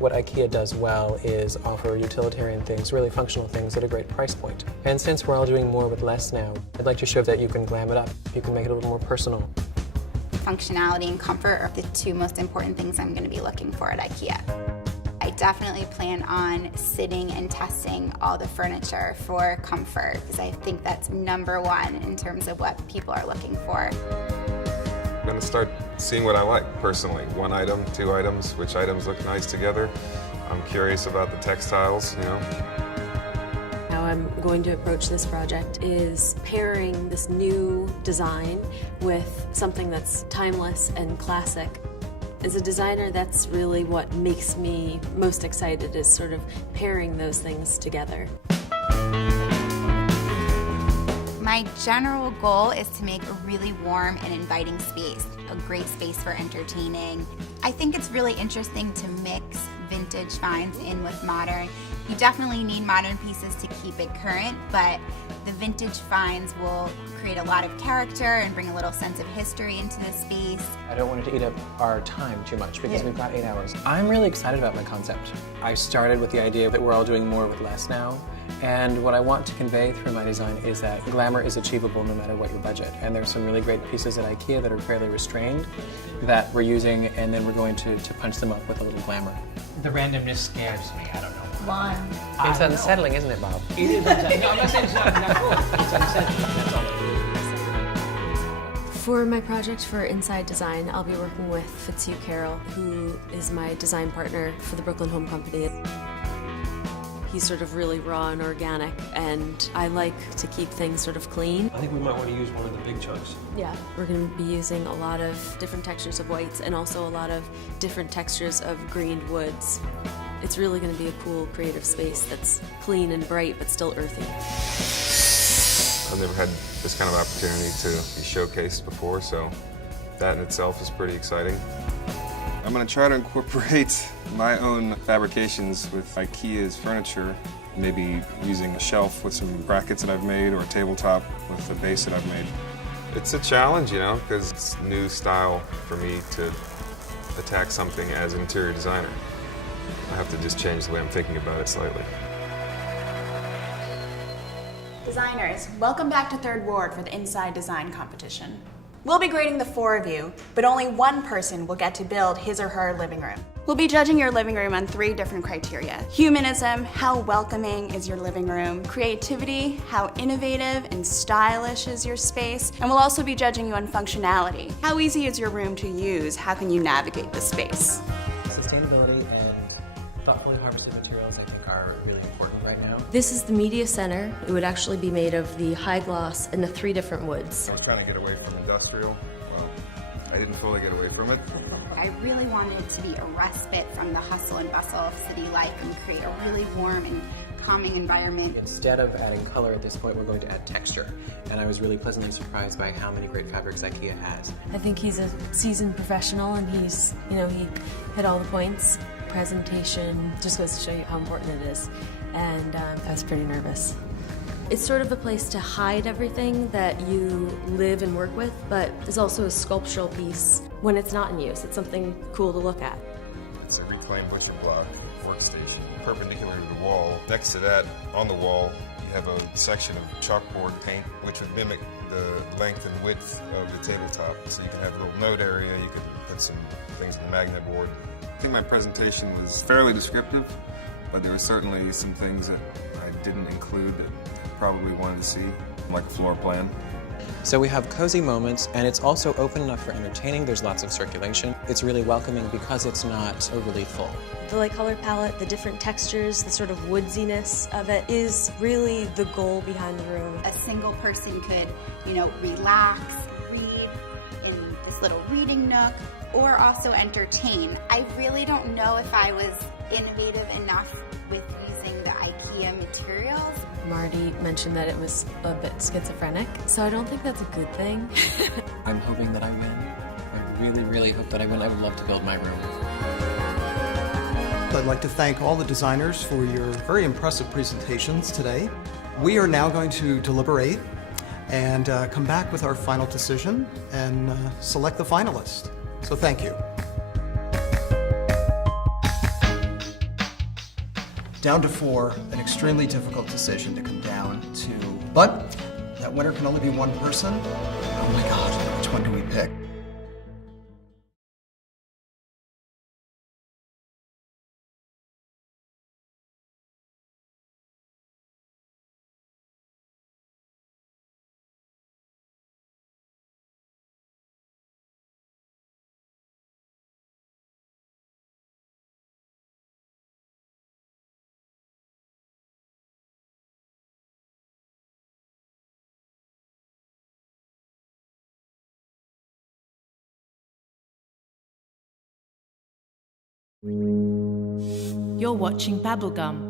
What IKEA does well is offer utilitarian things, really functional things at a great price point. And since we're all doing more with less now, I'd like to show that you can glam it up. You can make it a little more personal. Functionality and comfort are the two most important things I'm going to be looking for at IKEA. I definitely plan on sitting and testing all the furniture for comfort because I think that's number one in terms of what people are looking for. I'm going to start seeing what I like personally. 1 item, 2 items, which items look nice together. I'm curious about the textiles, you know. How I'm going to approach this project is pairing this new design with something that's timeless and classic. As a designer, that's really what makes me most excited, is sort of pairing those things together. My general goal is to make a really warm and inviting space, a great space for entertaining. I think it's really interesting to mix vintage finds in with modern. You definitely need modern pieces to keep it current, but the vintage finds will create a lot of character and bring a little sense of history into the space. I don't want it to eat up our time too much because we've got 8 hours. I'm really excited about my concept. I started with the idea that we're all doing more with less now. And what I want to convey through my design is that glamour is achievable no matter what your budget. And there's some really great pieces at IKEA that are fairly restrained that we're using, and then we're going to punch them up with a little glamour. The randomness scares me, I don't know. Why? It's unsettling, isn't it, Bob? It is unsettling. No, I'm not saying it's not cool. It's unsettling, that's all it is. For my project for Inside Design, I'll be working with Fitzhugh Carroll, who is my design partner for the Brooklyn Home Company. He's sort of really raw and organic, and I like to keep things sort of clean. I think we might want to use one of the big chunks. Yeah, we're going to be using a lot of different textures of whites and also a lot of different textures of greened woods. It's really going to be a cool, creative space that's clean and bright, but still earthy. I've never had this kind of opportunity to be showcased before, so that in itself is pretty exciting. I'm going to try to incorporate my own fabrications with IKEA's furniture, maybe using a shelf with some brackets that I've made or a tabletop with a base that I've made. It's a challenge, you know, because it's a new style for me to attack something as an interior designer. I have to just change the way I'm thinking about it slightly. Designers, welcome back to Third Ward for the Inside Design competition. We'll be grading the 4 of you, but only one person will get to build his or her living room. We'll be judging your living room on 3 different criteria. Humanism, how welcoming is your living room? Creativity, how innovative and stylish is your space? And we'll also be judging you on functionality. How easy is your room to use? How can you navigate the space? Sustainability and thoughtfully harvested materials, I think, are really important right now. This is the media center. It would actually be made of the high gloss and the 3 different woods. I was trying to get away from industrial. Well, I didn't fully get away from it. I really wanted it to be a respite from the hustle and bustle of city life and create a really warm and calming environment. Instead of adding color at this point, we're going to add texture. And I was really pleasantly surprised by how many great fabrics IKEA has. I think he's a seasoned professional, and he's, he hit all the points. Presentation just goes to show you how important it is, and I was pretty nervous. It's sort of a place to hide everything that you live and work with, but is also a sculptural piece when it's not in use. It's something cool to look at. It's a reclaimed butcher block workstation, perpendicular to the wall. Next to that, on the wall, you have a section of chalkboard paint, which would mimic the length and width of the tabletop. So you can have a little note area, you could put some things in the magnet board. I think my presentation was fairly descriptive, but there were certainly some things that I didn't include that I probably wanted to see, like a floor plan. So we have cozy moments, and it's also open enough for entertaining. There's lots of circulation. It's really welcoming because it's not overly full. The light color palette, the different textures, the sort of woodsiness of it is really the goal behind the room. A single person could, relax, read in this little reading nook, or also entertain. I really don't know if I was innovative enough with using the IKEA materials. Marty mentioned that it was a bit schizophrenic, so I don't think that's a good thing. I'm hoping that I win. I really, really hope that I win. I would love to build my room. I'd like to thank all the designers for your very impressive presentations today. We are now going to deliberate and come back with our final decision and select the finalist. So thank you. Down to 4, an extremely difficult decision to come down to. But that winner can only be one person. Oh my God, which one do we pick? You're watching Babblegum,